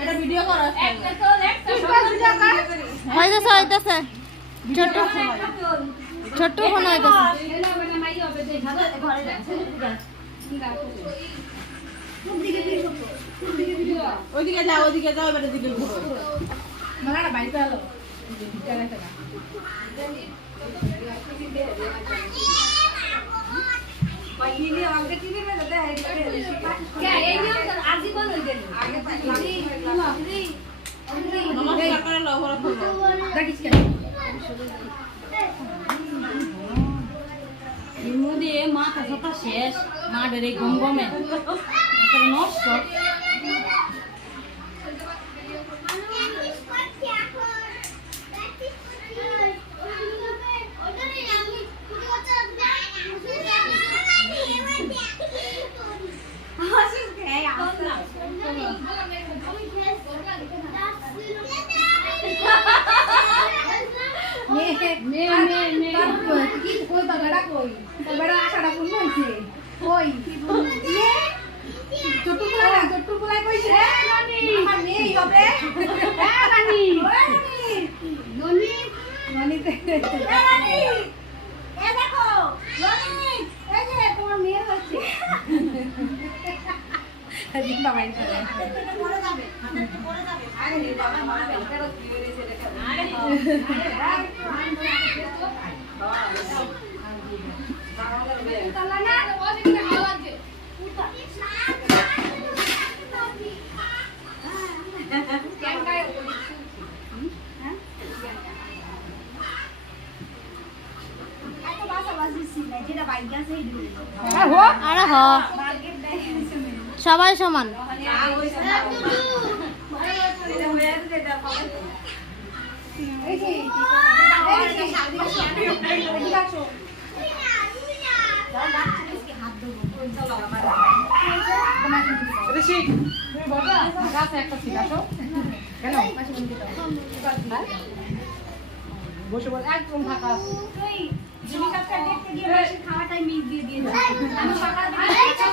এটা ভিডিও করো হইতেছে ছোট ছোট ফোন হইতেছে ওইদিকে যাও এবারে দিকে ঘুরো মালাটা বাইরে হলো पहिले आगे टीवी में रहता है क्या ये आज ही कौन हो गया आगे नमस्कार করে লো ঘরে খোলো देखिस क्या মুদি মাথা ছাতা শেষ মা ডরে গমগমে এটা নষ্ট আরে হ সবাই সমান বসে বল একদম ফাঁকা আছে খাওয়াটাই মিস দিয়ে দিয়েছে আমি সকাল